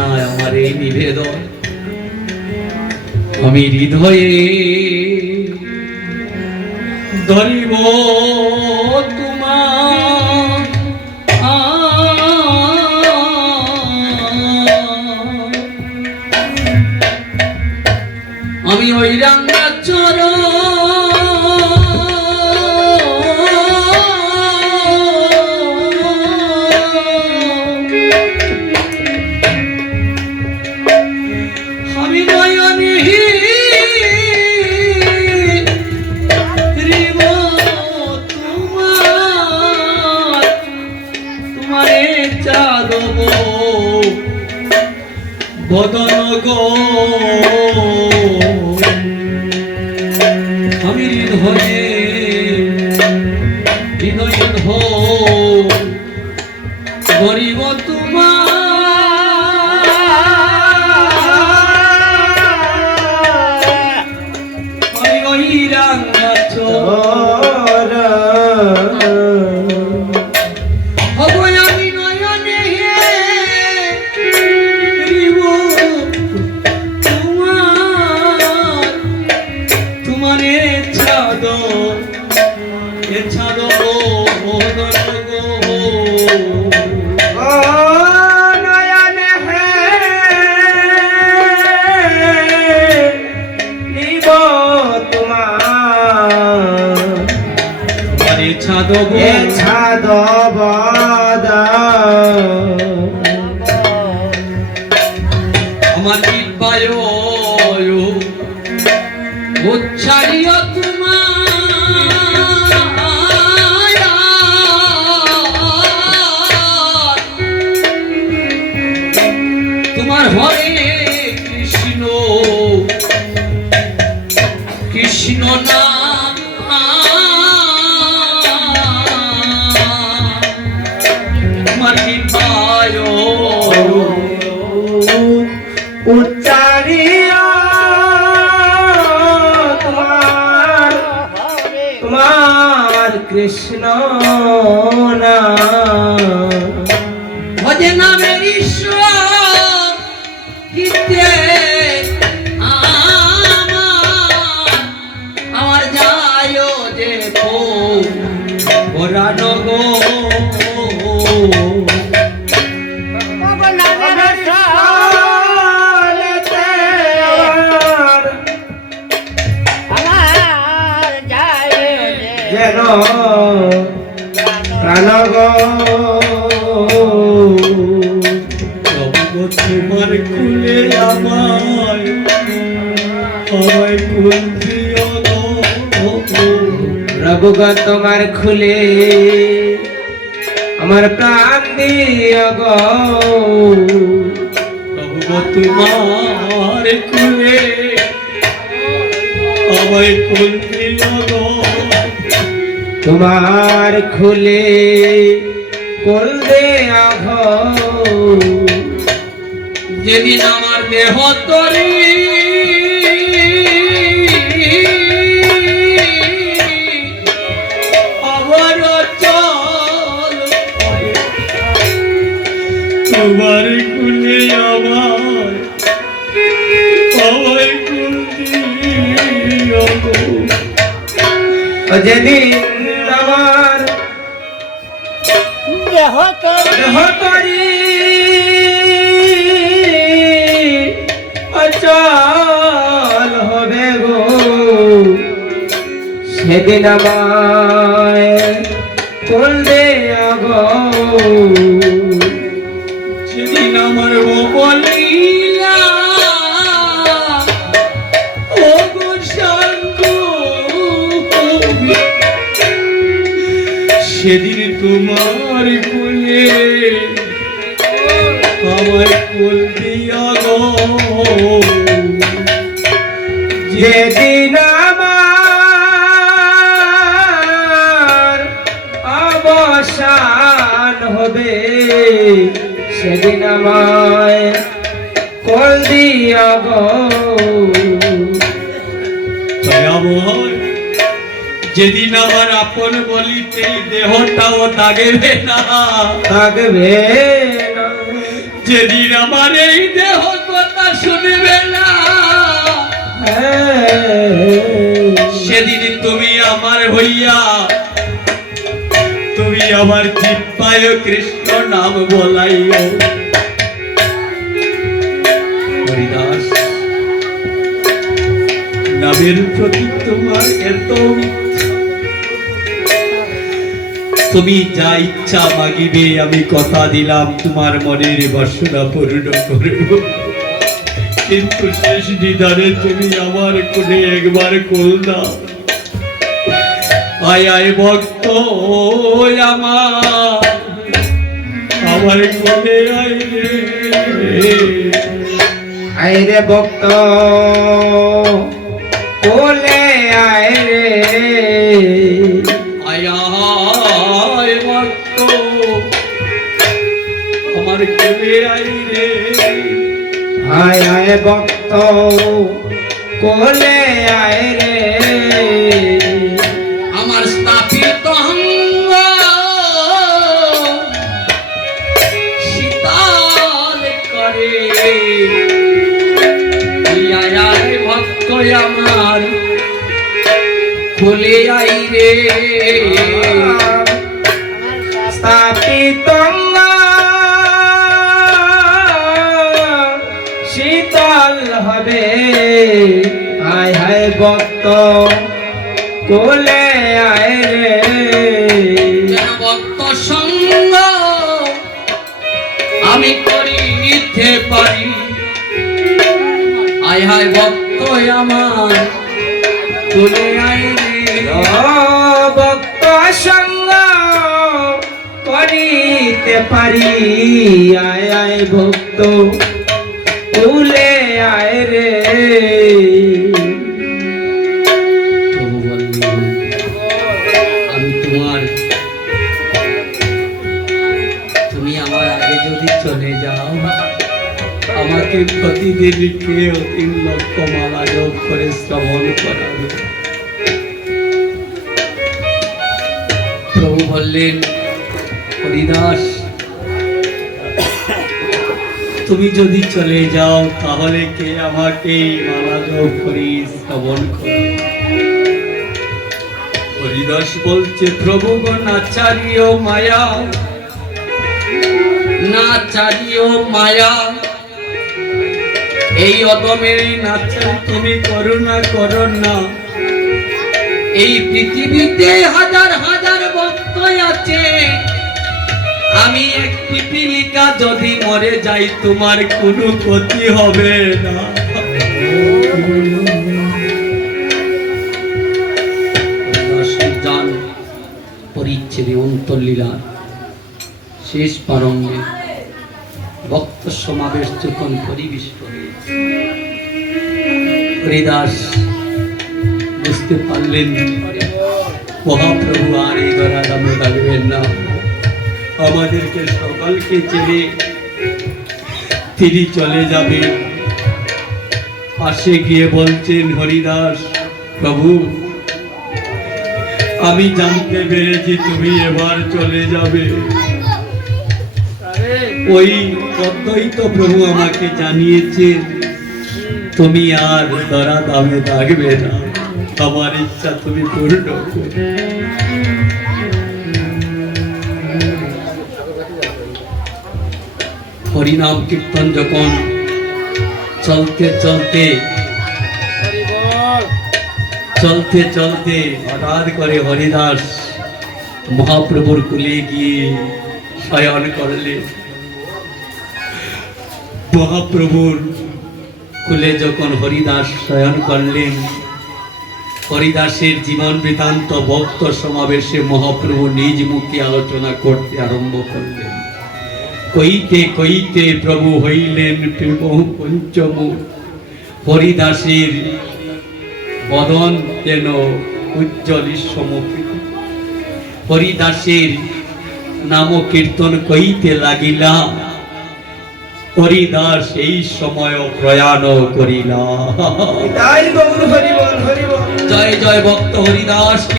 জানায় আমার এই নিবেদন। আমি হৃদয়ে ধরিব তোমার, আমি ওই রাঙ্গা চরণ বদন গো, আমি হৃদয়ে গরিব তোমার, আমি ওই রাঙ্গা চরণ আমার বায়ু উচ্চারিয় তোমার হরে কৃষ্ণ কৃষ্ণ নাম উচ্চারিয়া তোমার কৃষ্ণ ভজে নামের ঈশ্বর গীতে আমার যায় যে পুরাণ গো, তোমার খুলে আমায় রঘুগ তোমার খুলে আমার প্রাণ দিও গো, রঘুগ তোমার খুলে আমায় কুল দিও গো, তোমার খুলে কুল দেয়া গো, যেদিন আমার দেহ তরি অবরচল তোমার কুলে আমার সবাই কুল দিও গো, যেদিন আমার দেহ তরি অচল হবে গো, সেদিন আমায় কুল দেয়া গো, সেদিন আমার বলিলা ও গো শাঙ্কু, সেদিন তোমার কুলে আমার কুল দিয়া গো, যেদিন আমার অবসান হবে, সেদিন আমায় কুল দিয়া গো, যেদিন আমার আপন বলিতে দেহটাও থাকবে না, যেদিন আমার এই দেহ কথা শুনবে না, সেদিন তুমি আমার হইয়া, তুমি আমার জিহ্বায় কৃষ্ণ নাম বলাইও। হরিদাস, নামের প্রতি তোমার এত ইচ্ছা, তুমি যা ইচ্ছা মাগিবে আমি কথা দিলাম তোমার মনের বাসনা পূর্ণ করব, কিন্তু শেষ নিদানে তুমি আমার কোণে একবার কোল দাও। আয় আয় ভক্ত আমার কোণে আয় রে, আয় রে ভক্ত কোলে আয় রে, আয় আয় ভক্ত আমার কোণে আয় রে, আয় আয় ভক্ত কোলে আয় রে, আমার স্থাপিত অঙ্গ শীতল করে। আয় আয় ভক্ত আমার কোলে আয় রে, স্থাপিত শীতল হবে। আয় হায় ভক্ত কোলে আয় রে, ভক্ত সঙ্গ আমি করিতে পারি। আয় হায় ভক্ত আমার কোলে আয় রে, ভক্ত সঙ্গ করিতে পারি। আয় আয় ভক্ত কোলে আয় রে, প্রভু বললেন আমি তোমার, তুমি আমার আগে যদি চলে যাও আমাকে প্রতিদিন কেউ 3 লক্ষ মালা জপ করে শ্রবণ করাবে। প্রভু বললেন হরিদাস, তুমি যদি চলে যাও তাহলে কে আমাকে মালা জপ করে শ্রবণ করে? হরিদাস বলছে প্রভু গো নাচারিও মায়া, নাচারিও মায়া, এই অদমের নাচার তুমি করুণা করো না। এই পৃথিবীতে হাজার হাজার ভক্ত আছে, আমি এক পিপীলিকা যদি মরে যাই তোমার কোনো ক্ষতি হবে না। জান পরিচ্ছেদে অন্তর্লীলা শেষ প্রারম্ভে ভক্ত সমাবেশ যখন পরিবেশিত হয়েছে, হরিদাস বুঝতে পারলেন মহাপ্রভু আর এই ধরা দামে থাকবেন না, আমাদেরকে সকলকে ছেড়ে তিনি চলে যাবেন। পাশে গিয়ে বলছেন হরিদাস, প্রভু আমি জানতে পেরেছি তুমি এবার চলে যাবে, ওই তত্ত্বই তো প্রভু আমাকে জানিয়েছেন তুমি আর ধরা দামে থাকবে না, আমার ইচ্ছা তুমি পূর্ণ করো। হরিনাম কীর্তন যখন চলতে চলতে চলতে চলতে হঠাৎ করে হরিদাস মহাপ্রভুর কুলে গিয়ে শয়ন করলেন। মহাপ্রভুর কুলে যখন হরিদাস শয়ন করলেন, হরিদাসের জীবন বৃত্তান্ত ভক্ত সমাবেশে মহাপ্রভু নিজ মুখে আলোচনা করতে আরম্ভ করলেন। কইতে কইতে প্রভু হইলেন প্রেম পঞ্চমুখ, হরিদাসের বদন যেন উজ্জ্বল সমকৃত। হরিদাসের নাম কীর্তন কইতে লাগিলা, হরিদাস এই সময় প্রয়াণ করিলা। জয় জয় ভক্ত হরিদাস।